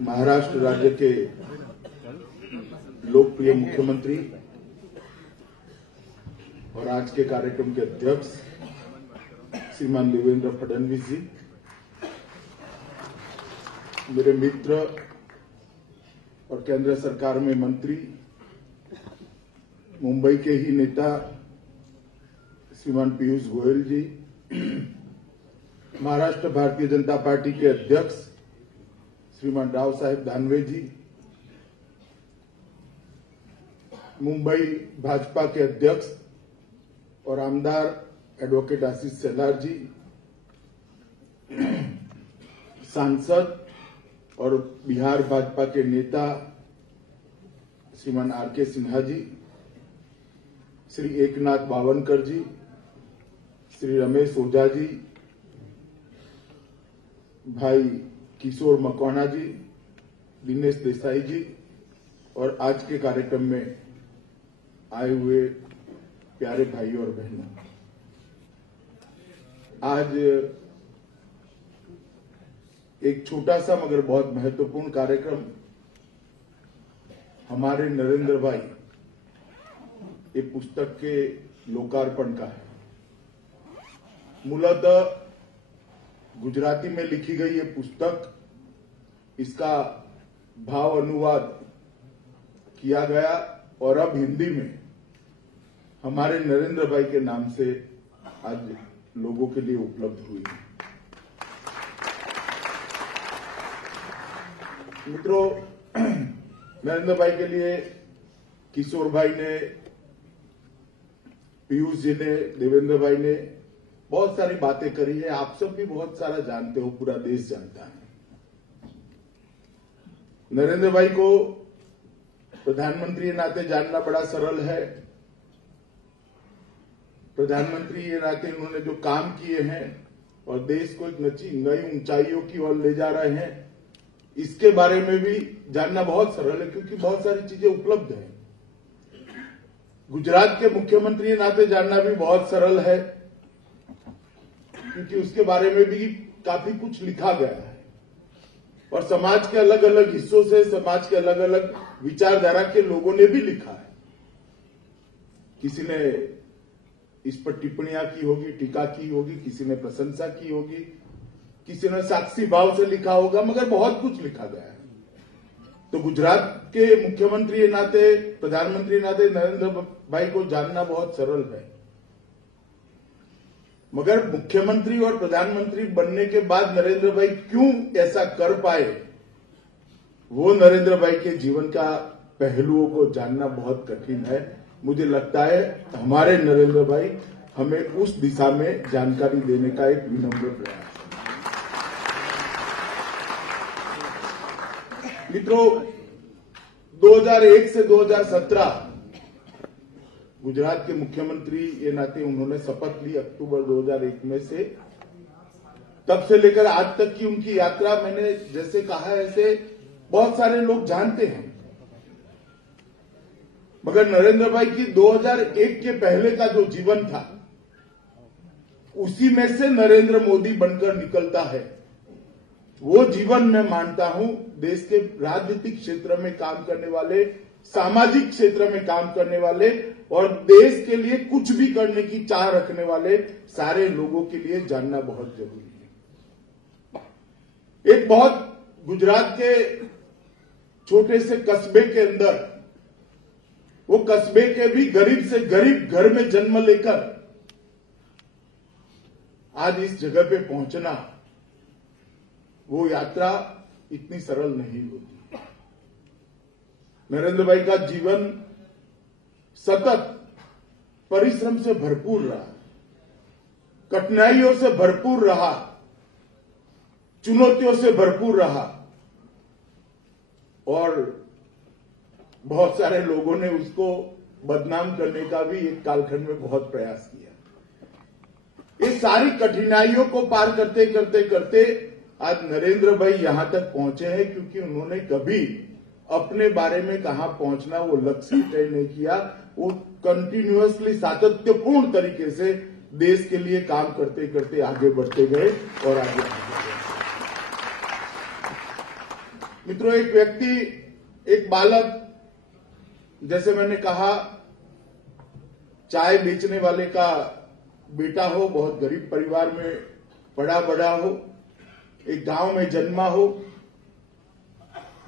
महाराष्ट्र राज्य के लोकप्रिय मुख्यमंत्री और आज के कार्यक्रम के अध्यक्ष श्रीमान देवेंद्र फडणवीस जी, मेरे मित्र और केंद्र सरकार में मंत्री, मुंबई के ही नेता श्रीमान पीयूष गोयल जी, महाराष्ट्र भारतीय जनता पार्टी के अध्यक्ष श्रीमान राव साहेब दानवे जी, मुंबई भाजपा के अध्यक्ष और आमदार एडवोकेट आशीष शेलार जी, सांसद और बिहार भाजपा के नेता श्रीमान आर के सिन्हा जी, श्री एकनाथ बावनकर जी, श्री रमेश ओझा जी, भाई किशोर मकवाना जी, दिनेश देसाई जी और आज के कार्यक्रम में आए हुए प्यारे भाइयों और बहनों, आज एक छोटा सा मगर बहुत महत्वपूर्ण कार्यक्रम हमारे नरेंद्र भाई ये पुस्तक के लोकार्पण का है। मूलतः गुजराती में लिखी गई ये पुस्तक, इसका भाव अनुवाद किया गया और अब हिंदी में हमारे नरेंद्र भाई के नाम से आज लोगों के लिए उपलब्ध हुई है। मित्रों, नरेंद्र भाई के लिए किशोर भाई ने, पीयूष जी ने, देवेंद्र भाई ने बहुत सारी बातें करी है। आप सब भी बहुत सारा जानते हो, पूरा देश जानता है। नरेंद्र भाई को प्रधानमंत्री के नाते जानना बड़ा सरल है। प्रधानमंत्री के नाते उन्होंने जो काम किए हैं और देश को एक नई ऊंचाइयों की ओर ले जा रहे हैं, इसके बारे में भी जानना बहुत सरल है, क्योंकि बहुत सारी चीजें उपलब्ध हैं। गुजरात के मुख्यमंत्री के नाते जानना भी बहुत सरल है, क्योंकि उसके बारे में भी काफी कुछ लिखा गया है और समाज के अलग अलग हिस्सों से, समाज के अलग अलग विचारधारा के लोगों ने भी लिखा है। किसी ने इस पर टिप्पणियां की होगी, टीका की होगी, किसी ने प्रशंसा की होगी, किसी ने साक्षी भाव से लिखा होगा, मगर बहुत कुछ लिखा गया है। तो गुजरात के मुख्यमंत्री के नाते, प्रधानमंत्री के नाते नरेंद्र भाई को जानना बहुत सरल है, मगर मुख्यमंत्री और प्रधानमंत्री बनने के बाद नरेंद्र भाई क्यों ऐसा कर पाए, वो नरेंद्र भाई के जीवन का पहलुओं को जानना बहुत कठिन है। मुझे लगता है हमारे नरेंद्र भाई हमें उस दिशा में जानकारी देने का एक विनम्र प्रयास है। मित्रों, 2001 से 2017 गुजरात के मुख्यमंत्री ये नाते उन्होंने शपथ ली अक्टूबर 2001 में से। तब से लेकर आज तक की उनकी यात्रा, मैंने जैसे कहा ऐसे बहुत सारे लोग जानते हैं, मगर नरेंद्र भाई की 2001 के पहले का जो जीवन था, उसी में से नरेंद्र मोदी बनकर निकलता है। वो जीवन मैं मानता हूं देश के राजनीतिक क्षेत्र में काम करने वाले, सामाजिक क्षेत्र में काम करने वाले और देश के लिए कुछ भी करने की चाह रखने वाले सारे लोगों के लिए जानना बहुत जरूरी है। एक बहुत गुजरात के छोटे से कस्बे के अंदर, वो कस्बे के भी गरीब से गरीब घर में जन्म लेकर आज इस जगह पे पहुंचना, वो यात्रा इतनी सरल नहीं होती। नरेंद्र भाई का जीवन सतत परिश्रम से भरपूर रहा, कठिनाइयों से भरपूर रहा, चुनौतियों से भरपूर रहा और बहुत सारे लोगों ने उसको बदनाम करने का भी एक कालखंड में बहुत प्रयास किया। ये सारी कठिनाइयों को पार करते करते करते आज नरेंद्र भाई यहां तक पहुंचे हैं, क्योंकि उन्होंने कभी अपने बारे में कहां पहुंचना वो लक्ष्य तय नहीं किया। वो कंटिन्यूअसली, सातत्यपूर्ण तरीके से देश के लिए काम करते करते आगे बढ़ते गए और आगे बढ़ते गए। मित्रों, एक व्यक्ति, एक बालक, जैसे मैंने कहा, चाय बेचने वाले का बेटा हो, बहुत गरीब परिवार में पड़ा बड़ा हो, एक गांव में जन्मा हो,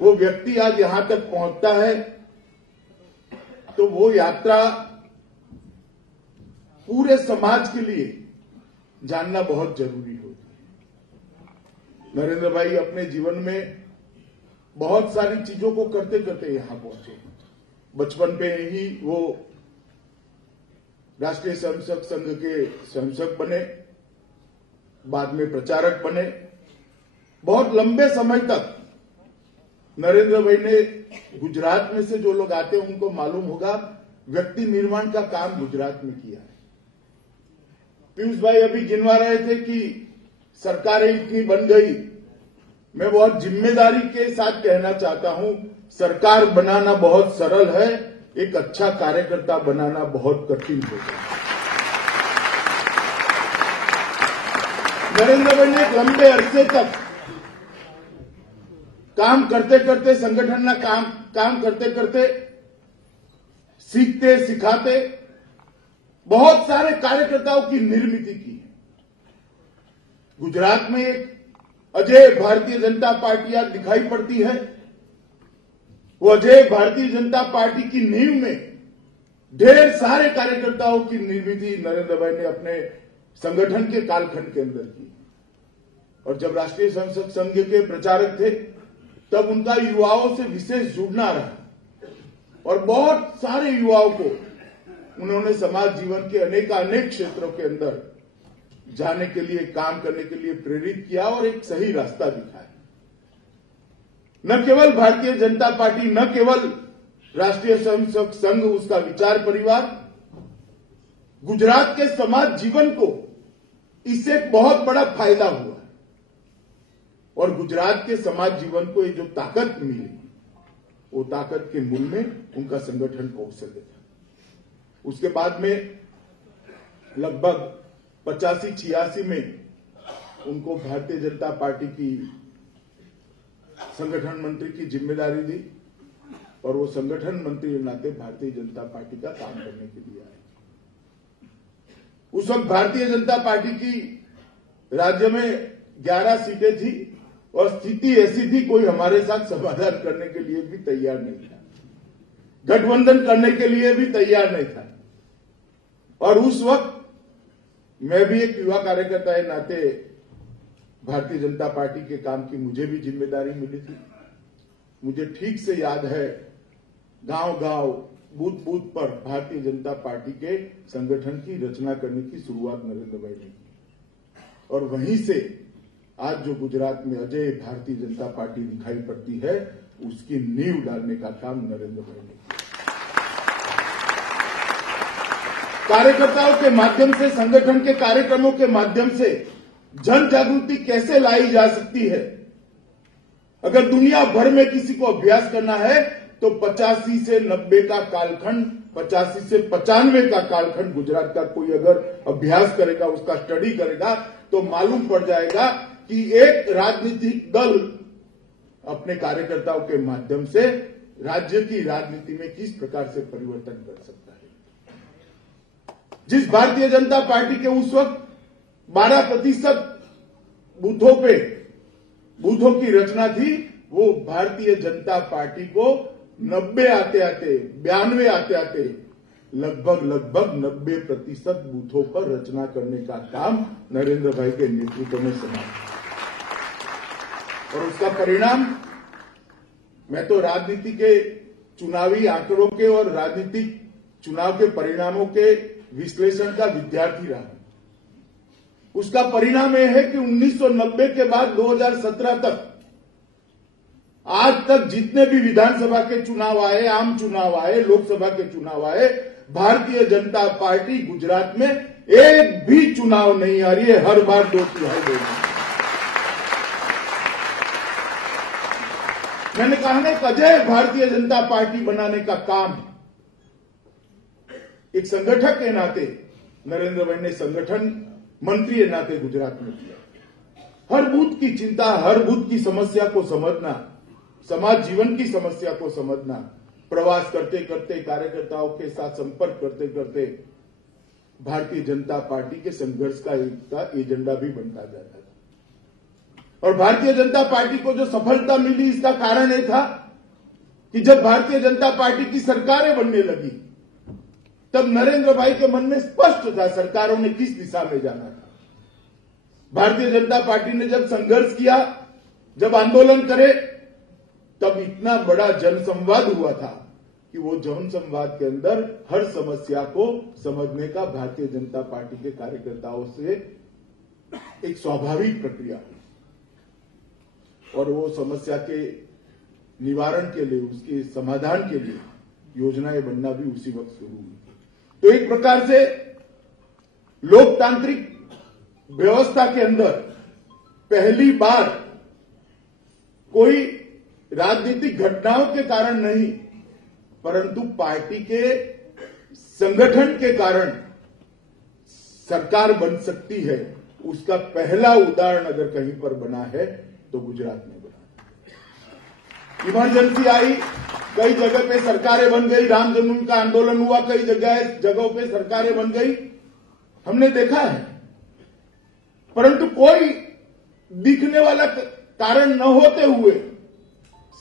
वो व्यक्ति आज यहां तक पहुंचता है तो वो यात्रा पूरे समाज के लिए जानना बहुत जरूरी होती है। नरेंद्र भाई अपने जीवन में बहुत सारी चीजों को करते करते यहां पहुंचे। बचपन पे ही वो राष्ट्रीय स्वयंसेवक संघ के स्वयंसेवक बने, बाद में प्रचारक बने। बहुत लंबे समय तक नरेंद्र भाई ने, गुजरात में से जो लोग आते हैं उनको मालूम होगा, व्यक्ति निर्माण का काम गुजरात में किया है। पीयूष भाई अभी गिनवा रहे थे कि सरकारें इतनी बन गई। मैं बहुत जिम्मेदारी के साथ कहना चाहता हूं, सरकार बनाना बहुत सरल है, एक अच्छा कार्यकर्ता बनाना बहुत कठिन होता है। नरेंद्र भाई ने एक लंबे अरसे तक काम करते करते, संगठन ना काम करते करते, सीखते सिखाते बहुत सारे कार्यकर्ताओं की निर्मित की है। गुजरात में एक अजय भारतीय जनता पार्टी आज दिखाई पड़ती है। वो अजय भारतीय जनता पार्टी की नींव में ढेर सारे कार्यकर्ताओं की निर्मित नरेंद्र भाई ने अपने संगठन के कालखंड के अंदर की। और जब राष्ट्रीय स्वयंसेवक संघ के प्रचारक थे तब उनका युवाओं से विशेष जुड़ना रहा और बहुत सारे युवाओं को उन्होंने समाज जीवन के अनेक क्षेत्रों के अंदर जाने के लिए, काम करने के लिए प्रेरित किया और एक सही रास्ता दिखाया। न केवल भारतीय जनता पार्टी, न केवल राष्ट्रीय स्वयंसेवक संघ, उसका विचार परिवार, गुजरात के समाज जीवन को इससे एक बहुत बड़ा फायदा हुआ और गुजरात के समाज जीवन को ये जो ताकत मिली, वो ताकत के मूल में उनका संगठन कौशल्य था। उसके बाद में लगभग 85-86 में उनको भारतीय जनता पार्टी की संगठन मंत्री की जिम्मेदारी दी और वो संगठन मंत्री के नाते भारतीय जनता पार्टी का काम करने के लिए आए। उस वक्त भारतीय जनता पार्टी की राज्य में 11 सीटें थी और स्थिति ऐसी थी, कोई हमारे साथ समाधान करने के लिए भी तैयार नहीं था, गठबंधन करने के लिए भी तैयार नहीं था। और उस वक्त मैं भी एक युवा कार्यकर्ता के नाते भारतीय जनता पार्टी के काम की मुझे भी जिम्मेदारी मिली थी। मुझे ठीक से याद है, गांव-गांव, बूथ-बूथ पर भारतीय जनता पार्टी के संगठन की रचना करने की शुरुआत नरेंद्र भाई ने की और वहीं से आज जो गुजरात में अजय भारतीय जनता पार्टी दिखाई पड़ती है, उसकी नींव डालने का काम नरेंद्र भाई ने किया। कार्यकर्ताओं के माध्यम से, संगठन के कार्यक्रमों के माध्यम से जन जागृति कैसे लाई जा सकती है। अगर दुनिया भर में किसी को अभ्यास करना है तो 85 से 90 का कालखंड, 85 से 95 का कालखंड गुजरात का कोई अगर अभ्यास करेगा, उसका स्टडी करेगा तो मालूम पड़ जाएगा कि एक राजनीतिक दल अपने कार्यकर्ताओं के माध्यम से राज्य की राजनीति में किस प्रकार से परिवर्तन कर सकता है। जिस भारतीय जनता पार्टी के उस वक्त 12% बूथों की रचना थी, वो भारतीय जनता पार्टी को 90 आते आते लगभग 90% बूथों पर रचना करने का काम नरेंद्र भाई के नेतृत्व में समाप्त। और उसका परिणाम, मैं तो राजनीति के चुनावी आंकड़ों के और राजनीतिक चुनाव के परिणामों के विश्लेषण का विद्यार्थी रहा। उसका परिणाम यह है कि 1990 के बाद 2017 तक आज तक जितने भी विधानसभा के चुनाव आए, आम चुनाव आए, लोकसभा के चुनाव आए, भारतीय जनता पार्टी गुजरात में एक भी चुनाव नहीं आ रही है, हर बार 2/3 दे रही है। मैंने कहा ना, अजय भारतीय जनता पार्टी बनाने का काम एक संगठक के नाते नरेंद्र भाई ने संगठन मंत्री के नाते गुजरात में किया। हर बूथ की चिंता, हर बूथ की समस्या को समझना, समाज जीवन की समस्या को समझना, प्रवास करते करते, कार्यकर्ताओं के साथ संपर्क करते करते भारतीय जनता पार्टी के संघर्ष का एजेंडा भी बनता जाता था। और भारतीय जनता पार्टी को जो सफलता मिली, इसका कारण यह था कि जब भारतीय जनता पार्टी की सरकारें बनने लगी, तब नरेंद्र भाई के मन में स्पष्ट था सरकारों ने किस दिशा में जाना था। भारतीय जनता पार्टी ने जब संघर्ष किया, जब आंदोलन करे, तब इतना बड़ा जनसंवाद हुआ था कि वो जनसंवाद के अंदर हर समस्या को समझने का भारतीय जनता पार्टी के कार्यकर्ताओं से एक स्वाभाविक प्रक्रिया हुई और वो समस्या के निवारण के लिए, उसके समाधान के लिए योजनाएं बनना भी उसी वक्त शुरू हुई। तो एक प्रकार से लोकतांत्रिक व्यवस्था के अंदर पहली बार कोई राजनीतिक घटनाओं के कारण नहीं, परंतु पार्टी के संगठन के कारण सरकार बन सकती है, उसका पहला उदाहरण अगर कहीं पर बना है तो गुजरात में बना। इमरजेंसी आई, कई जगह पे सरकारें बन गई, राम जन्मभूमि का आंदोलन हुआ, कई जगहों पे सरकारें बन गई, हमने देखा है। परंतु कोई दिखने वाला कारण न होते हुए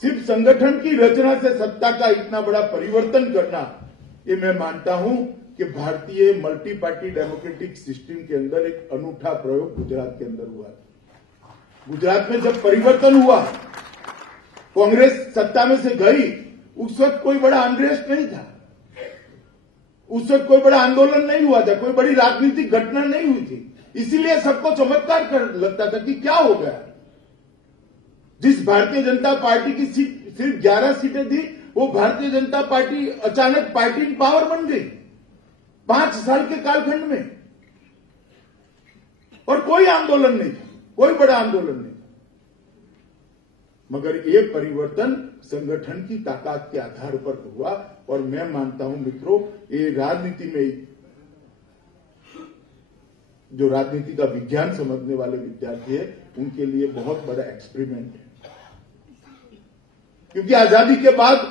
सिर्फ संगठन की रचना से सत्ता का इतना बड़ा परिवर्तन करना, ये मैं मानता हूं कि भारतीय मल्टी पार्टी डेमोक्रेटिक सिस्टम के अंदर एक अनूठा प्रयोग गुजरात के अंदर हुआ। गुजरात में जब परिवर्तन हुआ, कांग्रेस सत्ता में से गई, उस वक्त कोई बड़ा अनरेस्ट नहीं था, उस वक्त कोई बड़ा आंदोलन नहीं हुआ था, कोई बड़ी राजनीतिक घटना नहीं हुई थी। इसीलिए सबको चमत्कार कर लगता था कि क्या हो गया। जिस भारतीय जनता पार्टी की सीट सिर्फ 11 सीटें थी, वो भारतीय जनता पार्टी अचानक पार्टी इन पावर बन गई 5 साल के कालखंड में, और कोई आंदोलन नहीं था, कोई बड़ा आंदोलन नहीं था। मगर ये परिवर्तन संगठन की ताकत के आधार पर हुआ, और मैं मानता हूं मित्रों, ये राजनीति में जो राजनीति का विज्ञान समझने वाले विद्यार्थी है, उनके लिए बहुत बड़ा एक्सपेरिमेंट है। क्योंकि आजादी के बाद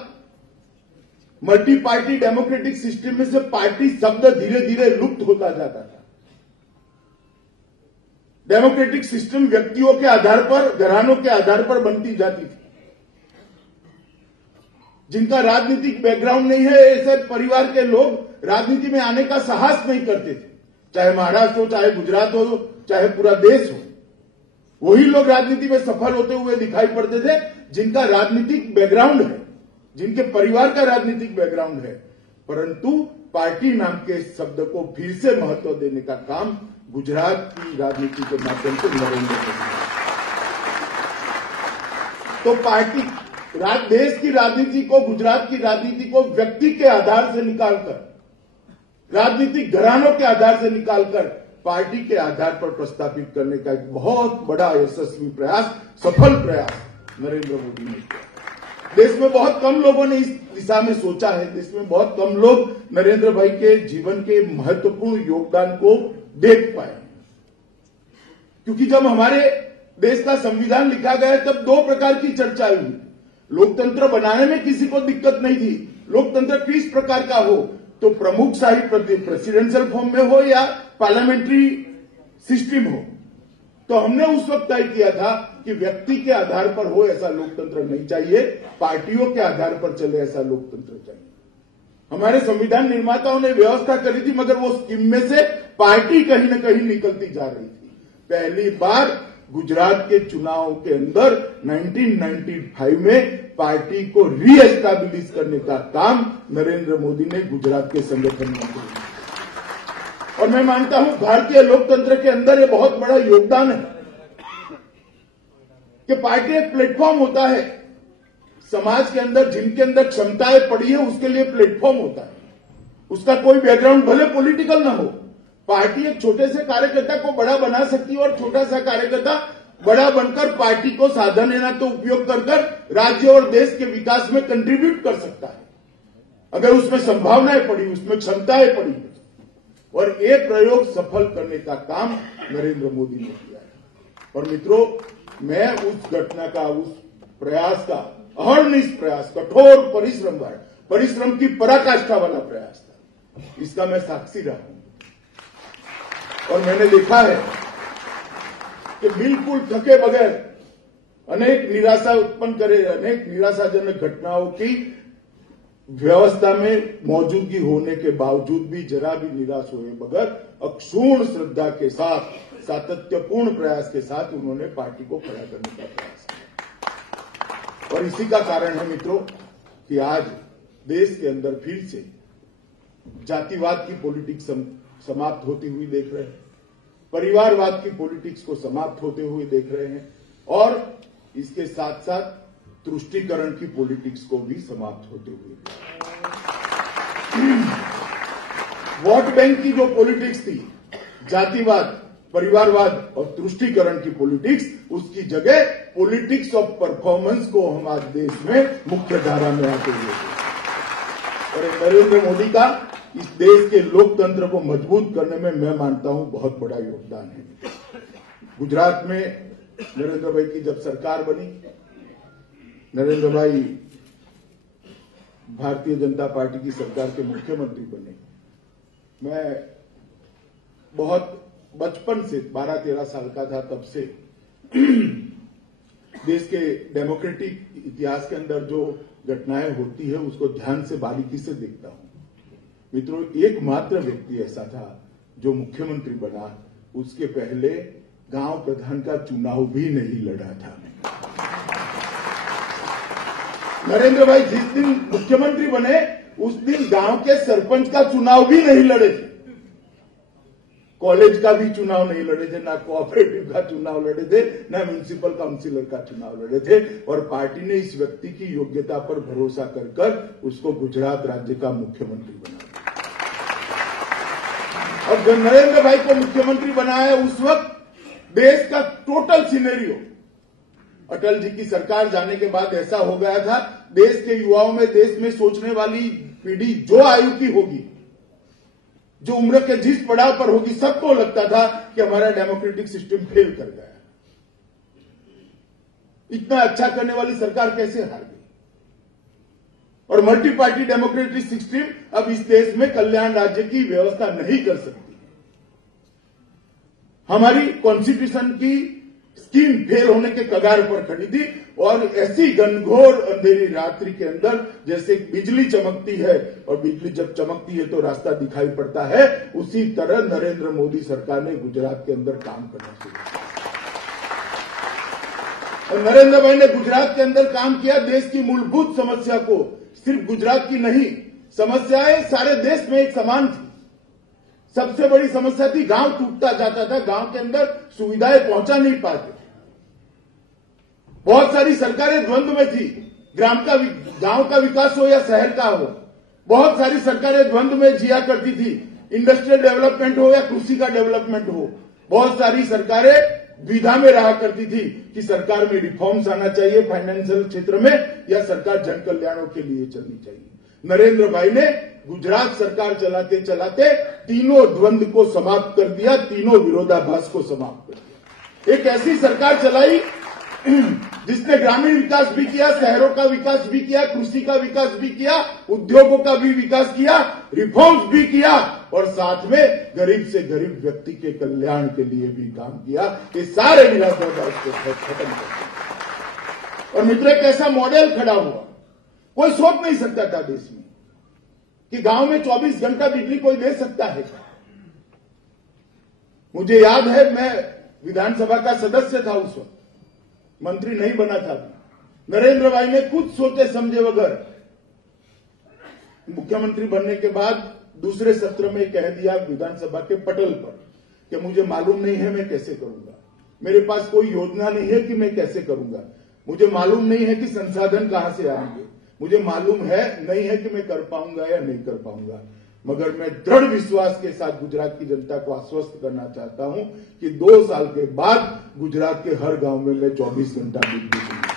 मल्टी पार्टी डेमोक्रेटिक सिस्टम में से पार्टी शब्द धीरे धीरे लुप्त होता जाता था। डेमोक्रेटिक सिस्टम व्यक्तियों के आधार पर, घरानों के आधार पर बनती जाती थी। जिनका राजनीतिक बैकग्राउंड नहीं है, ऐसे परिवार के लोग राजनीति में आने का साहस नहीं करते थे। चाहे महाराष्ट्र हो, चाहे गुजरात हो, चाहे पूरा देश हो, वही लोग राजनीति में सफल होते हुए दिखाई पड़ते थे जिनका राजनीतिक बैकग्राउंड है, जिनके परिवार का राजनीतिक बैकग्राउंड है। परंतु पार्टी नाम के शब्द को फिर से महत्व देने का काम गुजरात की राजनीति के माध्यम से नरेंद्र मोदी। तो पार्टी देश की राजनीति को, गुजरात की राजनीति को व्यक्ति के आधार से निकालकर, राजनीतिक घरानों के आधार से निकालकर पार्टी के आधार पर प्रस्तावित करने का एक बहुत बड़ा यशस्वी प्रयास, सफल प्रयास नरेंद्र मोदी ने किया। देश में बहुत कम लोगों ने इस दिशा में सोचा है, देश में बहुत कम लोग नरेंद्र भाई के जीवन के महत्वपूर्ण योगदान को देख पाए। क्योंकि जब हमारे देश का संविधान लिखा गया, तब 2 प्रकार की चर्चा हुई। लोकतंत्र बनाने में किसी को दिक्कत नहीं थी, लोकतंत्र किस प्रकार का हो, तो प्रमुख शाही प्रेसिडेंशियल फॉर्म में हो या पार्लियामेंट्री सिस्टम हो। तो हमने उस वक्त तय किया था कि व्यक्ति के आधार पर हो ऐसा लोकतंत्र नहीं चाहिए, पार्टियों के आधार पर चले ऐसा लोकतंत्र चाहिए। हमारे संविधान निर्माताओं ने व्यवस्था करी थी, मगर वो स्कीम में से पार्टी कहीं न कहीं निकलती जा रही थी। पहली बार गुजरात के चुनाव के अंदर 1995 में पार्टी को रीएस्टैब्लिश करने का काम नरेंद्र मोदी ने गुजरात के संगठन में किया। और मैं मानता हूं भारतीय लोकतंत्र के अंदर ये बहुत बड़ा योगदान है कि पार्टी एक प्लेटफॉर्म होता है। समाज के अंदर जिनके अंदर क्षमताएं पड़ी है, उसके लिए प्लेटफॉर्म होता है। उसका कोई बैकग्राउंड भले पॉलिटिकल ना हो, पार्टी एक छोटे से कार्यकर्ता को बड़ा बना सकती है, और छोटा सा कार्यकर्ता बड़ा बनकर पार्टी को साधन है ना तो उपयोग कर राज्य और देश के विकास में कंट्रीब्यूट कर सकता है, अगर उसमें संभावनाएं पड़ी, उसमें क्षमताएं पड़ी। और ये प्रयोग सफल करने का काम नरेंद्र मोदी ने किया है। और मित्रों, मैं उस घटना का, उस प्रयास का अहर्निश प्रयास, कठोर परिश्रम की पराकाष्ठा वाला प्रयास था। इसका मैं साक्षी रहा हूं और मैंने देखा है कि बिल्कुल थके बगैर अनेक निराशा उत्पन्न करे, अनेक निराशाजनक घटनाओं की व्यवस्था में मौजूदगी होने के बावजूद भी जरा भी निराश हुए बगैर अक्षुण्ण श्रद्धा के साथ, सातत्यपूर्ण प्रयास के साथ उन्होंने पार्टी को खड़ा करने का प्रयास किया। और इसी का कारण है मित्रों कि आज देश के अंदर फिर से जातिवाद की पॉलिटिक्स समाप्त होती हुई देख रहे हैं, परिवारवाद की पॉलिटिक्स को समाप्त होते हुए देख रहे हैं और इसके साथ साथ तुष्टीकरण की पॉलिटिक्स को भी समाप्त होते हुए। वोट बैंक की जो पॉलिटिक्स थी, जातिवाद, परिवारवाद और तुष्टीकरण की पॉलिटिक्स, उसकी जगह पॉलिटिक्स ऑफ परफॉर्मेंस को हम आज देश में मुख्य धारा में आते हुए। और नरेंद्र मोदी का इस देश के लोकतंत्र को मजबूत करने में मैं मानता हूं बहुत बड़ा योगदान है। गुजरात में नरेंद्र भाई की जब सरकार बनी, नरेंद्र भाई भारतीय जनता पार्टी की सरकार के मुख्यमंत्री बने। मैं बहुत बचपन से 12-13 साल का था, तब से देश के डेमोक्रेटिक इतिहास के अंदर जो घटनाएं होती है उसको ध्यान से बारीकी से देखता हूं। मित्रों, एकमात्र व्यक्ति ऐसा था जो मुख्यमंत्री बना, उसके पहले गांव प्रधान का चुनाव भी नहीं लड़ा था। नरेंद्र भाई जिस दिन मुख्यमंत्री बने उस दिन गांव के सरपंच का चुनाव भी नहीं लड़े थे, कॉलेज का भी चुनाव नहीं लड़े थे, ना कोऑपरेटिव का चुनाव लड़े थे, ना म्युनिसिपल काउंसिलर का चुनाव लड़े थे। और पार्टी ने इस व्यक्ति की योग्यता पर भरोसा कर उसको गुजरात राज्य का मुख्यमंत्री बनाया। और जब नरेंद्र भाई को मुख्यमंत्री बनाया उस वक्त देश का टोटल सिनेरियो अटल जी की सरकार जाने के बाद ऐसा हो गया था, देश के युवाओं में, देश में सोचने वाली पीढ़ी जो आयु की होगी, जो उम्र के जिस पड़ाव पर होगी, सबको लगता था कि हमारा डेमोक्रेटिक सिस्टम फेल कर गया। इतना अच्छा करने वाली सरकार कैसे हार गई? और मल्टी पार्टी डेमोक्रेटिक सिस्टम अब इस देश में कल्याण राज्य की व्यवस्था नहीं कर सकती। हमारी कॉन्स्टिट्यूशन की स्कीम फेल होने के कगार पर खड़ी थी और ऐसी घनघोर अंधेरी रात्रि के अंदर जैसे बिजली चमकती है और बिजली जब चमकती है तो रास्ता दिखाई पड़ता है, उसी तरह नरेंद्र मोदी सरकार ने गुजरात के अंदर काम करना शुरू किया। और नरेंद्र भाई ने गुजरात के अंदर काम किया। देश की मूलभूत समस्या को, सिर्फ गुजरात की नहीं, समस्याएं सारे देश में एक समान थी। सबसे बड़ी समस्या थी गांव टूटता जाता था, गांव के अंदर सुविधाएं पहुंचा नहीं पाते। बहुत सारी सरकारें द्वंद्व में थी, गांव का विकास हो या शहर का हो। बहुत सारी सरकारें द्वंद्व में जिया करती थी, इंडस्ट्रियल डेवलपमेंट हो या कृषि का डेवलपमेंट हो। बहुत सारी सरकारें द्विधा में रहा करती थी कि सरकार में रिफॉर्म्स आना चाहिए फाइनेंशियल क्षेत्र में या सरकार जन कल्याणों के लिए चलनी चाहिए। नरेंद्र भाई ने गुजरात सरकार चलाते चलाते तीनों द्वंद्व को समाप्त कर दिया, तीनों विरोधाभास को समाप्त कर दिया। एक ऐसी सरकार चलाई जिसने ग्रामीण विकास भी किया, शहरों का विकास भी किया, कृषि का विकास भी किया, उद्योगों का भी विकास किया, रिफॉर्म्स भी किया और साथ में गरीब से गरीब व्यक्ति के कल्याण के लिए भी काम किया। ये सारे विरोधाभास को खत्म कर दिया। और मित्रों, एक ऐसा मॉडल खड़ा हुआ, कोई सोच नहीं सकता था देश में कि गांव में 24 घंटा बिजली कोई दे सकता है। मुझे याद है, मैं विधानसभा का सदस्य था उस वक्त, मंत्री नहीं बना था। नरेंद्र भाई ने कुछ सोचे समझे बगैर मुख्यमंत्री बनने के बाद दूसरे सत्र में कह दिया विधानसभा के पटल पर कि मुझे मालूम नहीं है मैं कैसे करूंगा, मेरे पास कोई योजना नहीं है कि मैं कैसे करूंगा, मुझे मालूम नहीं है कि संसाधन कहां से आएंगे, मुझे मालूम है नहीं है कि मैं कर पाऊंगा या नहीं कर पाऊंगा, मगर मैं दृढ़ विश्वास के साथ गुजरात की जनता को आश्वस्त करना चाहता हूं कि 2 साल के बाद गुजरात के हर गांव में मैं 24 घंटा बिजली दूंगा।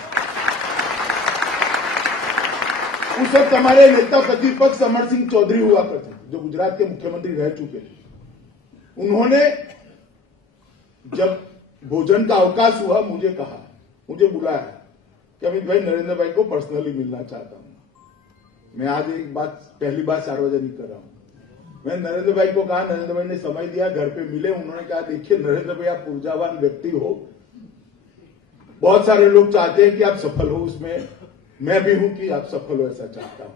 उस वक्त हमारे नेता प्रतिपक्ष अमर सिंह चौधरी हुआ करते थे, जो गुजरात के मुख्यमंत्री रह चुके थे। उन्होंने जब भोजन का अवकाश हुआ मुझे बुलाया कि अमित भाई नरेंद्र भाई को पर्सनली मिलना चाहता हूं। मैं आज एक बात पहली बार सार्वजनिक कर रहा हूं। मैं नरेंद्र भाई को कहा, नरेंद्र भाई ने समय दिया, घर पे मिले। उन्होंने कहा देखिए नरेंद्र भाई आप ऊर्जावान व्यक्ति हो, बहुत सारे लोग चाहते हैं कि आप सफल हो, उसमें मैं भी हूं कि आप सफल हो, ऐसा चाहता हूं।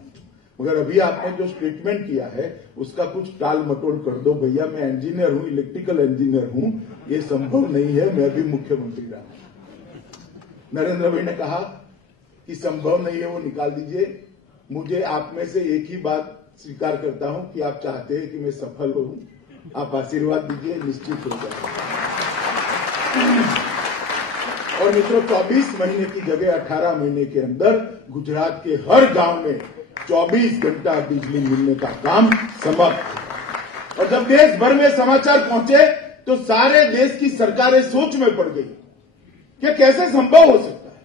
मगर अभी आपने जो स्टेटमेंट किया है उसका कुछ टाल मटोल कर दो भैया। मैं इंजीनियर हूं, इलेक्ट्रिकल इंजीनियर हूं, ये संभव नहीं है, मैं भी मुख्यमंत्री रहा। नरेंद्र भाई ने कहा कि संभव नहीं है, वो निकाल दीजिए। मुझे आप में से एक ही बात स्वीकार करता हूं कि आप चाहते हैं कि मैं सफल हूं, आप आशीर्वाद दीजिए, निश्चित हो जाएगा। और मित्रों 24 महीने की जगह 18 महीने के अंदर गुजरात के हर गांव में 24 घंटा बिजली मिलने का काम समाप्त। और जब देश भर में समाचार पहुंचे तो सारे देश की सरकारें सोच में पड़ गई कि कैसे संभव हो सकता है,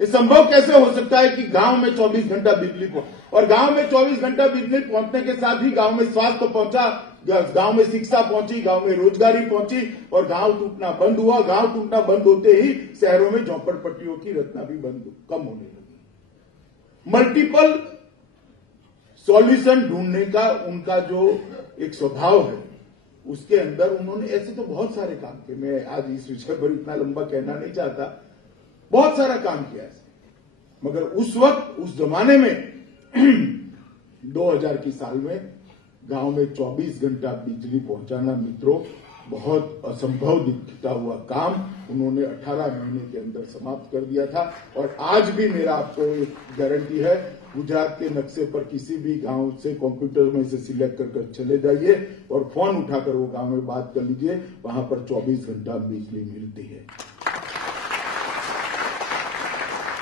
ये संभव कैसे हो सकता है कि गांव में 24 घंटा बिजली और गांव में 24 घंटा बिजली पहुंचने के साथ ही गांव में स्वास्थ्य पहुंचा, गांव में शिक्षा पहुंची, गांव में रोजगारी पहुंची और गांव टूटना बंद हुआ। गांव टूटना बंद होते ही शहरों में झोंपड़पट्टियों की रचना भी कम होने लगी। मल्टीपल सॉल्यूशन ढूंढने का उनका जो एक स्वभाव है, उसके अंदर उन्होंने ऐसे तो बहुत सारे काम किए। मैं आज इस विषय पर इतना लंबा कहना नहीं चाहता, बहुत सारा काम किया ऐसे। मगर उस वक्त, उस जमाने में 2000 की साल में गांव में 24 घंटा बिजली पहुंचाना मित्रों बहुत असंभव दिखता हुआ काम उन्होंने 18 महीने के अंदर समाप्त कर दिया था। और आज भी मेरा आपको एक गारंटी है, गुजरात के नक्शे पर किसी भी गांव से कंप्यूटर में से सिलेक्ट कर चले जाइए और फोन उठाकर वो गांव में बात कर लीजिए, वहां पर 24 घंटा बिजली मिलती है।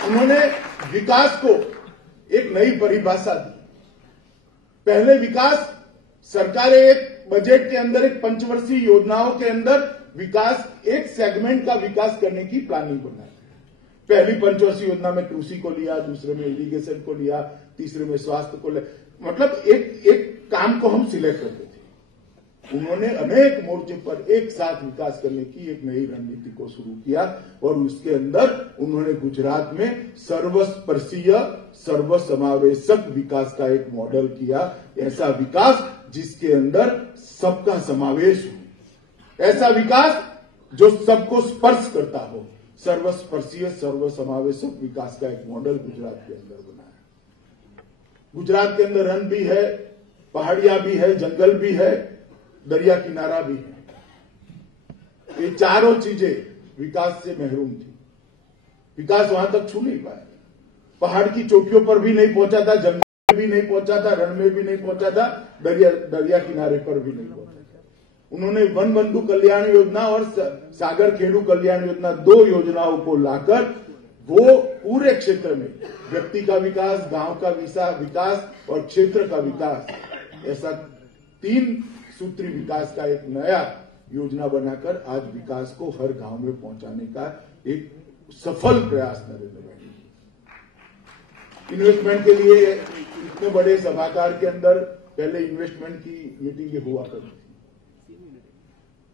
उन्होंने विकास को एक नई परिभाषा दी। पहले विकास सरकारें एक बजट के अंदर, एक पंचवर्षीय योजनाओं के अंदर विकास, एक सेगमेंट का विकास करने की प्लानिंग बनाई। पहली पंचवर्षीय योजना में कृषि को लिया, दूसरे में इरिगेशन को लिया, तीसरे में स्वास्थ्य को लिया। मतलब एक काम को हम सिलेक्ट करते थे। उन्होंने अनेक मोर्चे पर एक साथ विकास करने की एक नई रणनीति को शुरू किया और उसके अंदर उन्होंने गुजरात में सर्वस्पर्शीय, सर्वसमावेशक विकास का एक मॉडल किया। ऐसा विकास जिसके अंदर सबका समावेश हो, ऐसा विकास जो सबको स्पर्श करता हो। सर्वस्पर्शीय, सर्वसमावेशक विकास का एक मॉडल गुजरात के अंदर बनाया। गुजरात के अंदर रण भी है, पहाड़ियां भी है, जंगल भी है, दरिया किनारा भी है। ये चारों चीजें विकास से महरूम थी। विकास वहां तक छू नहीं पाया। पहाड़ की चोटियों पर भी नहीं पहुंचा था, जंगल में भी नहीं पहुंचा था, रण में भी नहीं पहुंचा था, दरिया किनारे पर भी नहीं पहुंचा था। उन्होंने वन बंधु कल्याण योजना और सागर खेड़ू कल्याण योजना, 2 योजनाओं को लाकर वो पूरे क्षेत्र में व्यक्ति का विकास, गांव का विकास और क्षेत्र का विकास, ऐसा 3 सूत्री विकास का एक नया योजना बनाकर आज विकास को हर गांव में पहुंचाने का एक सफल प्रयास नरेंद्र भाई ने। इन्वेस्टमेंट के लिए इतने बड़े सभागार के अंदर पहले इन्वेस्टमेंट की मीटिंगें हुआ करती थी।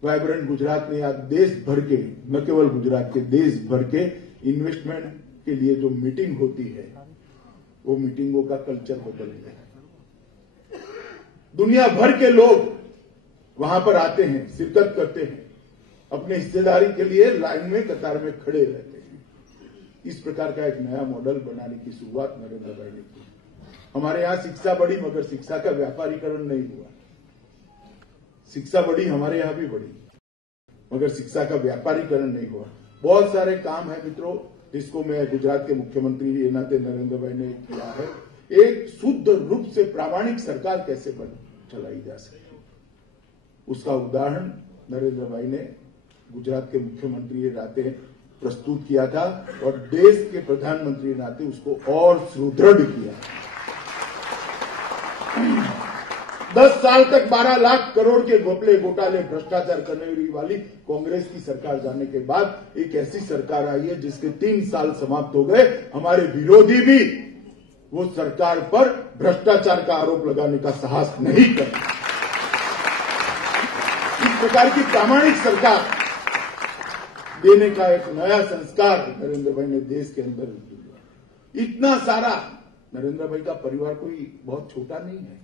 वाइब्रेंट गुजरात ने आज देश भर के, न केवल गुजरात के, देश भर के इन्वेस्टमेंट के लिए जो मीटिंग होती है, वो मीटिंगों का कल्चर बदल गया है। दुनिया भर के लोग वहां पर आते हैं, शिरकत करते हैं, अपने हिस्सेदारी के लिए लाइन में, कतार में खड़े रहते हैं। इस प्रकार का एक नया मॉडल बनाने की शुरुआत नरेंद्र भाई ने की। हमारे यहां शिक्षा बढ़ी, मगर शिक्षा का व्यापारीकरण नहीं हुआ। शिक्षा बढ़ी, हमारे यहां भी बढ़ी, मगर शिक्षा का व्यापारीकरण नहीं हुआ। बहुत सारे काम है मित्रों, जिसको मैं गुजरात के मुख्यमंत्री के नाते नरेंद्र भाई ने किया है। एक शुद्ध रूप से प्रामाणिक सरकार कैसे चलाई जा सके, उसका उदाहरण नरेंद्र भाई ने गुजरात के मुख्यमंत्री के नाते प्रस्तुत किया था और देश के प्रधानमंत्री के नाते उसको और सुदृढ़ किया। 10 साल तक 12 लाख करोड़ के घोटाले भ्रष्टाचार करने वाली कांग्रेस की सरकार जाने के बाद एक ऐसी सरकार आई है जिसके 3 साल समाप्त हो गए। हमारे विरोधी भी वो सरकार पर भ्रष्टाचार का आरोप लगाने का साहस नहीं कर। इस प्रकार की प्रामाणिक सरकार देने का एक नया संस्कार नरेंद्र भाई ने देश के अंदर दिया। इतना सारा नरेंद्र भाई का परिवार कोई बहुत छोटा नहीं है,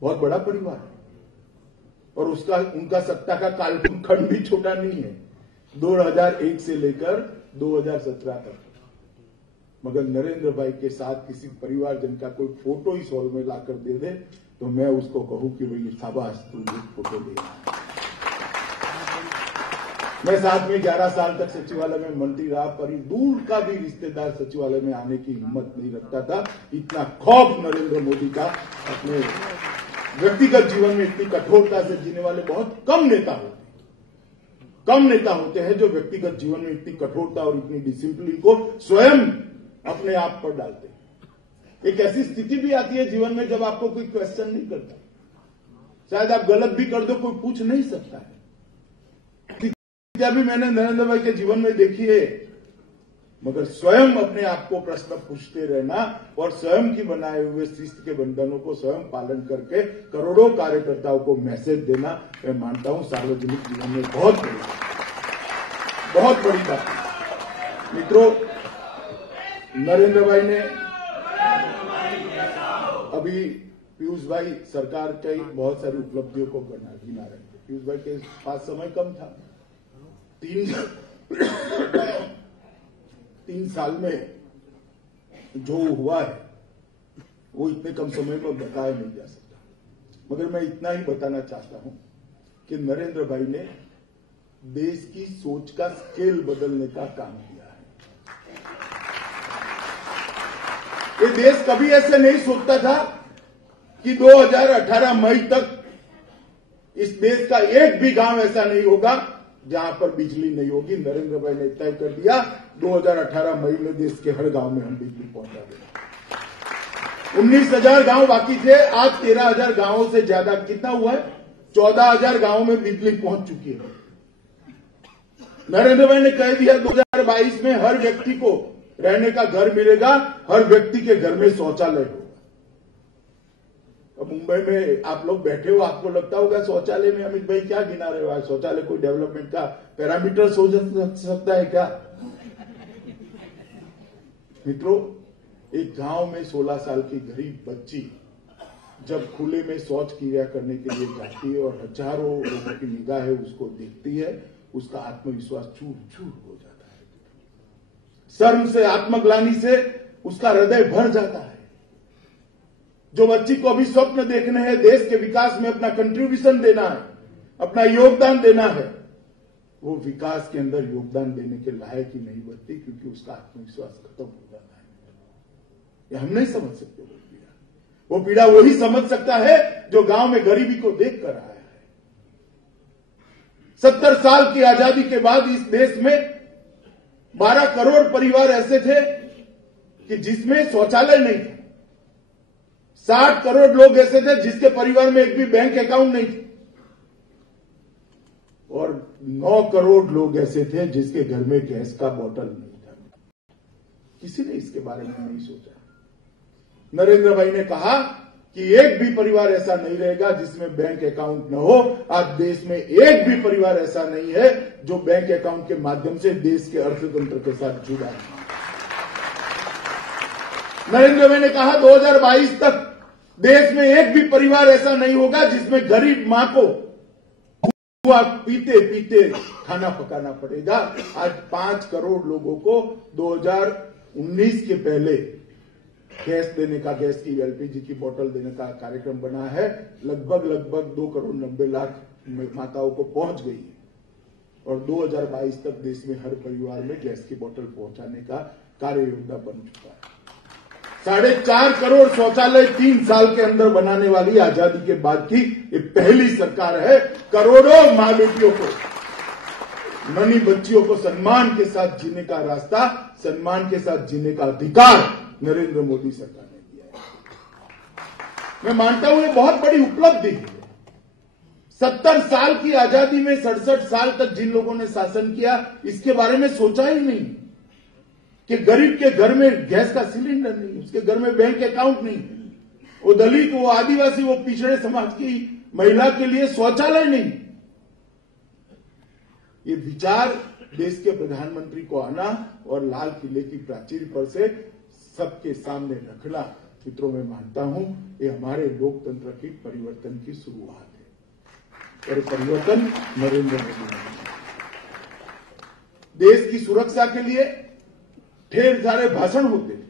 बहुत बड़ा परिवार है और उनका सत्ता का कालखंड भी छोटा नहीं है, 2001 से लेकर 2017 तक। मगर नरेंद्र भाई के साथ किसी परिवारजन का कोई फोटो इस हॉल में लाकर दे दे तो मैं उसको कहूं कि भाई शाबाश तू एक फोटो दे। मैं साथ में 11 साल तक सचिवालय में मंत्री रहा, पर दूर का भी रिश्तेदार सचिवालय में आने की हिम्मत नहीं रखता था। इतना खौफ नरेंद्र मोदी का अपने व्यक्तिगत जीवन में इतनी कठोरता से जीने वाले बहुत कम नेता होते हैं जो व्यक्तिगत जीवन में इतनी कठोरता और इतनी डिसिप्लिन को स्वयं अपने आप पर डालते हैं। एक ऐसी स्थिति भी आती है जीवन में जब आपको कोई क्वेश्चन नहीं करता, शायद आप गलत भी कर दो, कोई पूछ नहीं सकता है। भी मैंने नरेंद्र भाई के जीवन में देखी है, मगर स्वयं अपने आप को प्रश्न पूछते रहना और स्वयं की बनाए हुए शिस्त के बंधनों को स्वयं पालन करके करोड़ों कार्यकर्ताओं को मैसेज देना, मैं मानता हूं सार्वजनिक जीवन में बहुत बड़ी बात है। मित्रों, नरेंद्र भाई ने अभी पीयूष भाई सरकार की बहुत सारी उपलब्धियों को गिना रहे थे। पीयूष भाई के पास समय कम था, 3 साल में जो हुआ है वो इतने कम समय में बताया नहीं जा सकता। मगर मैं इतना ही बताना चाहता हूं कि नरेंद्र भाई ने देश की सोच का स्केल बदलने का काम किया है। ये देश कभी ऐसे नहीं सोचता था कि 2018 मई तक इस देश का एक भी गांव ऐसा नहीं होगा जहां पर बिजली नहीं होगी। नरेंद्र भाई ने तय कर दिया 2018 मई में देश के हर गांव में हम बिजली पहुंचा देंगे। 19,000 गांव बाकी थे, आज 13,000 गांवों से ज्यादा कितना हुआ है, 14,000 गांवों में बिजली पहुंच चुकी है। नरेंद्र भाई ने कह दिया 2022 में हर व्यक्ति को रहने का घर मिलेगा, हर व्यक्ति के घर में शौचालय होगा। अब मुंबई में आप लोग बैठे हो, आपको लगता होगा शौचालय में अमित भाई क्या गिना रहे हो, शौचालय कोई डेवलपमेंट का पैरामीटर हो सकता है क्या? मित्रों, एक गांव में 16 साल की गरीब बच्ची जब खुले में शौच क्रिया करने के लिए जाती है और हजारों लोगों की निगाहें उसको देखती है, उसका आत्मविश्वास चूर चूर हो जाता है। शर्म से, आत्मग्लानि से उसका हृदय भर जाता है। जो बच्ची को अभी स्वप्न देखने हैं, देश के विकास में अपना कंट्रीब्यूशन देना है, अपना योगदान देना है, वो विकास के अंदर योगदान देने के लायक ही नहीं बनती, क्योंकि उसका आत्मविश्वास खत्म हो जाता है। ये हम नहीं समझ सकते वो पीड़ा वही समझ सकता है जो गांव में गरीबी को देख कर आया है। 70 साल की आजादी के बाद इस देश में 12 करोड़ परिवार ऐसे थे कि जिसमें शौचालय नहीं थे। 60 करोड़ लोग ऐसे थे जिसके परिवार में एक भी बैंक अकाउंट नहीं थे, और 9 करोड़ लोग ऐसे थे जिसके घर में गैस का बोतल नहीं था। किसी ने इसके बारे में नहीं सोचा। नरेंद्र भाई ने कहा कि एक भी परिवार ऐसा नहीं रहेगा जिसमें बैंक अकाउंट न हो। आज देश में एक भी परिवार ऐसा नहीं है जो बैंक अकाउंट के माध्यम से देश के अर्थतंत्र के साथ जुड़ा है। नरेंद्र भाई ने कहा 2022 तक देश में एक भी परिवार ऐसा नहीं होगा जिसमें गरीब मां को हुआ पीते पीते खाना पकाना पड़ेगा। आज 5 करोड़ लोगों को 2019 के पहले गैस देने का, गैस की एलपीजी की बोतल देने का कार्यक्रम बना है। लगभग 2 करोड़ 90 लाख माताओं को पहुंच गई है, और 2022 तक देश में हर परिवार में गैस की बोतल पहुंचाने का कार्य योजना बन चुका है। 4.5 करोड़ शौचालय 3 साल के अंदर बनाने वाली आजादी के बाद की ये पहली सरकार है। करोड़ों मां बेटियों को, नन्ही बच्चियों को सम्मान के साथ जीने का रास्ता, सम्मान के साथ जीने का अधिकार नरेंद्र मोदी सरकार ने दिया है। मैं मानता हूं ये बहुत बड़ी उपलब्धि है। 70 साल की आजादी में 67 साल तक जिन लोगों ने शासन किया, इसके बारे में सोचा ही नहीं कि गरीब के घर में गैस का सिलेंडर नहीं, उसके घर में बैंक अकाउंट नहीं, वो दलित, वो आदिवासी, वो पिछड़े समाज की महिला के लिए शौचालय नहीं। ये विचार देश के प्रधानमंत्री को आना और लाल किले की प्राचीर पर से सबके सामने रखना, मित्रों मैं मानता हूं ये हमारे लोकतंत्र की परिवर्तन की शुरुआत है। और परिवर्तन नरेंद्र मोदी ने देश की सुरक्षा के लिए ढेर सारे भाषण होते थे।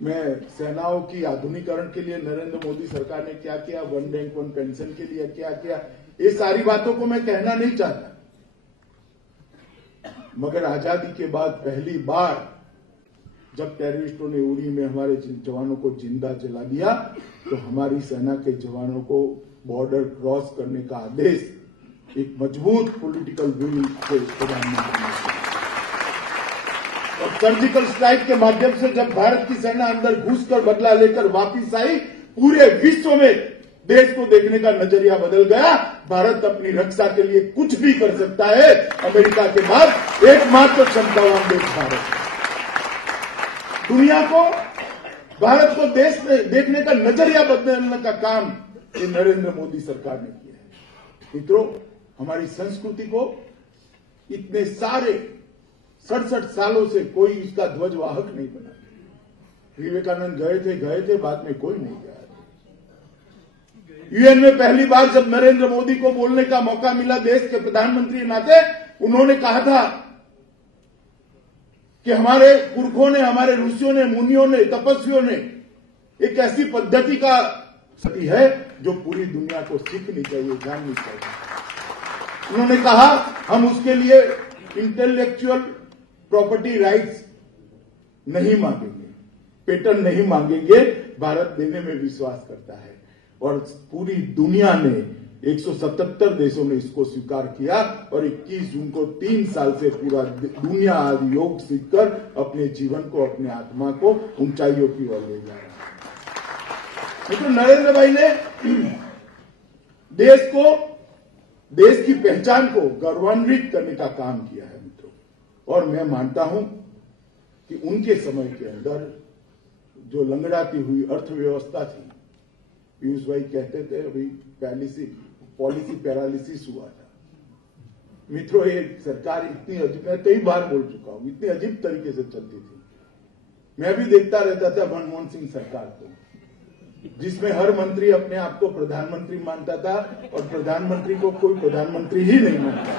मैं सेनाओं की आधुनिकीकरण के लिए नरेंद्र मोदी सरकार ने क्या किया, वन रैंक वन पेंशन के लिए क्या किया, ये सारी बातों को मैं कहना नहीं चाहता, मगर आजादी के बाद पहली बार जब टेररिस्टों ने उरी में हमारे जवानों को जिंदा जला दिया तो हमारी सेना के जवानों को बॉर्डर क्रॉस करने का आदेश एक मजबूत पॉलिटिकल विल से प्रधानमंत्री ने दिया। और सर्जिकल स्ट्राइक के माध्यम से जब भारत की सेना अंदर घुसकर बदला लेकर वापिस आई, पूरे विश्व में देश को देखने का नजरिया बदल गया। भारत अपनी रक्षा के लिए कुछ भी कर सकता है। अमेरिका के बाद एकमात्र क्षमतावान देश भारत। दुनिया को, भारत को देश में देखने का नजरिया बदलने का काम ये नरेंद्र मोदी सरकार ने किया है। मित्रों, हमारी संस्कृति को इतने सारे 67 सालों से कोई इसका ध्वजवाहक नहीं बना। विवेकानंद गए थे, बाद में कोई नहीं गया। यूएन में पहली बार जब नरेंद्र मोदी को बोलने का मौका मिला देश के प्रधानमंत्री नाते, उन्होंने कहा था कि हमारे पुरखों ने, हमारे ऋषियों ने, मुनियों ने, तपस्वियों ने एक ऐसी पद्धति का सती है जो पूरी दुनिया को सीखनी चाहिए, जाननी चाहिए। उन्होंने कहा हम उसके लिए इंटेलेक्चुअल प्रॉपर्टी राइट्स नहीं मांगेंगे, पेटेंट नहीं मांगेंगे, भारत देने में विश्वास करता है। और पूरी दुनिया ने 177 देशों ने इसको स्वीकार किया और 21 जून को 3 साल से पूरा दुनिया आज योग सीखकर अपने जीवन को, अपने आत्मा को ऊंचाइयों की ओर ले जा रहा है। तो नरेंद्र भाई ने देश को, देश की पहचान को गौरवान्वित करने का काम किया है मित्रों। और मैं मानता हूं कि उनके समय के अंदर जो लंगड़ाती हुई अर्थव्यवस्था थी, पीयूष भाई कहते थे अभी पॉलिसी पैरालिसिस हुआ था। मित्रों, ये सरकार इतनी अजीब, मैं कई बार बोल चुका हूं, इतनी अजीब तरीके से चलती थी। मैं भी देखता रहता था मनमोहन सिंह सरकार को, जिसमें हर मंत्री अपने आप को प्रधानमंत्री मानता था और प्रधानमंत्री को कोई प्रधानमंत्री ही नहीं मानता।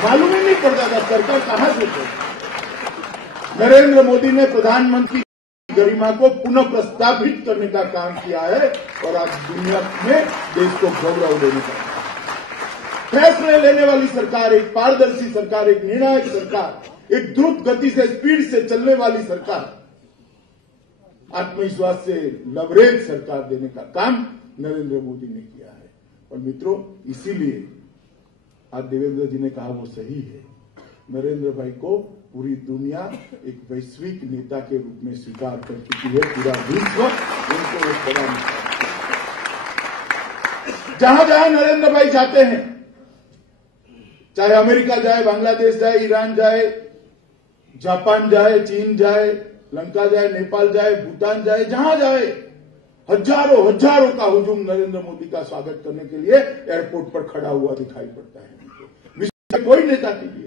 मालूम ही नहीं पड़ता था सरकार कहां से चलती। नरेंद्र मोदी ने प्रधानमंत्री गरिमा को पुनः प्रस्तावित करने का काम किया है और आज दुनिया में देश को गौरव देने का फैसले लेने वाली सरकार, एक पारदर्शी सरकार, एक निर्णायक सरकार, एक द्रुत गति से, स्पीड से चलने वाली सरकार, आत्मविश्वास से लवरेज सरकार देने का काम नरेंद्र मोदी ने किया है। और मित्रों, इसीलिए आज देवेंद्र जी ने कहा वो सही है, नरेंद्र भाई को पूरी दुनिया एक वैश्विक नेता के रूप में स्वीकार कर चुकी है। पूरा विश्व उनको एक बड़ा नेता, जहां जहां नरेंद्र भाई जाते हैं, चाहे अमेरिका जाए, बांग्लादेश जाए, ईरान जाए, जापान जाए, चीन जाए, लंका जाए, नेपाल जाए, भूटान जाए, जहां जाए, हजारों हजारों का हुजूम नरेंद्र मोदी का स्वागत करने के लिए एयरपोर्ट पर खड़ा हुआ दिखाई पड़ता है। विश्व में कोई नेता के लिए।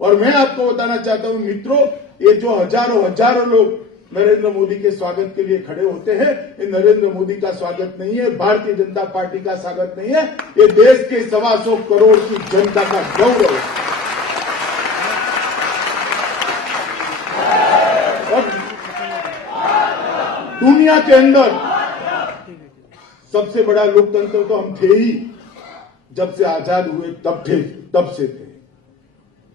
और मैं आपको बताना चाहता हूं मित्रों, ये जो हजारों हजारों लोग नरेंद्र मोदी के स्वागत के लिए खड़े होते हैं, ये नरेंद्र मोदी का स्वागत नहीं है, भारतीय जनता पार्टी का स्वागत नहीं है, ये देश के 125 करोड़ की जनता का गौरव है। और दुनिया के अंदर सबसे बड़ा लोकतंत्र तो हम थे ही, जब से आजाद हुए तब से थे,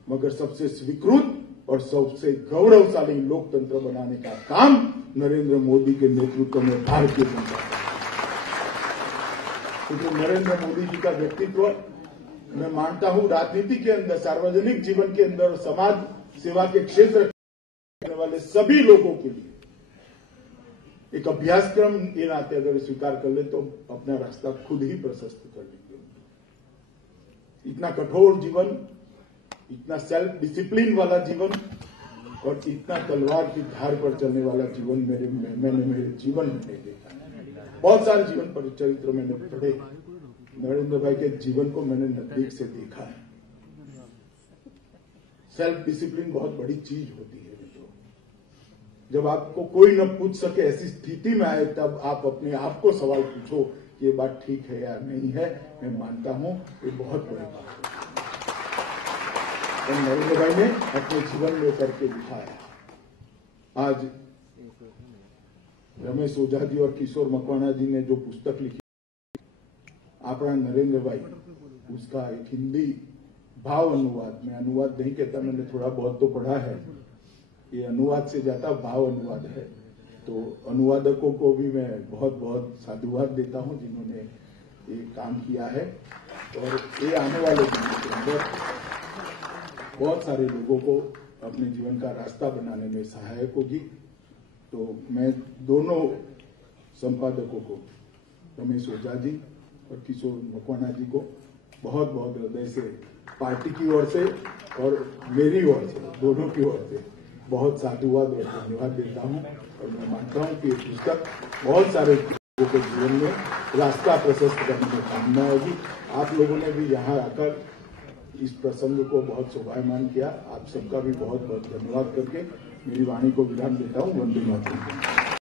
मगर सबसे स्वीकृत और सबसे गौरवशाली लोकतंत्र बनाने का काम नरेंद्र मोदी के नेतृत्व में भारतीय जनता पार्टी। तो नरेंद्र मोदी जी का व्यक्तित्व, मैं मानता हूं राजनीति के अंदर, सार्वजनिक जीवन के अंदर, समाज सेवा के क्षेत्र करने वाले सभी लोगों के लिए एक अभ्यासक्रम के नाते अगर स्वीकार कर ले तो अपना रास्ता खुद ही प्रशस्त कर लेंगे। इतना कठोर जीवन, इतना सेल्फ डिसिप्लिन वाला जीवन और इतना तलवार की धार पर चलने वाला जीवन मैंने मेरे जीवन में नहीं देखा। बहुत सारे जीवन पर चरित्र मैंने पढ़े, नरेंद्र भाई के जीवन को मैंने नजदीक से देखा है। सेल्फ डिसिप्लिन बहुत बड़ी चीज होती है मित्रों। जब आपको कोई न पूछ सके ऐसी स्थिति में आए तब आप अपने आप को सवाल पूछो कि ये बात ठीक है या नहीं है। मैं मानता हूं ये बहुत बड़ी बात है और नरेंद्र भाई ने अपने जीवन में करके दिखाया। आज रमेश ओझा जी और किशोर मकवाना जी ने जो पुस्तक लिखी आपका नरेंद्र भाई, उसका एक हिंदी भाव अनुवाद, मैं अनुवाद नहीं कहता, मैंने थोड़ा बहुत तो पढ़ा है, ये अनुवाद से ज्यादा भाव अनुवाद है। तो अनुवादकों को भी मैं बहुत बहुत साधुवाद देता हूं जिन्होंने ये काम किया है और ये आने वाले दिनों के अंदर बहुत सारे लोगों को अपने जीवन का रास्ता बनाने में सहायक होगी। तो मैं दोनों संपादकों को, रमेश ओझा जी और किशोर मकवाना जी को बहुत बहुत हृदय से, पार्टी की ओर से और मेरी ओर से, दोनों की ओर से बहुत साधुवाद और धन्यवाद देता हूं और मैं मानता हूं कि ये पुस्तक बहुत सारे लोगों के जीवन में रास्ता प्रशस्त करने में काम आएगी। आप लोगों ने भी यहाँ आकर इस प्रसंग को बहुत शोभायमान किया। आप सबका भी बहुत बहुत धन्यवाद करके मेरी वाणी को विराम देता हूं। वंदे मातरम।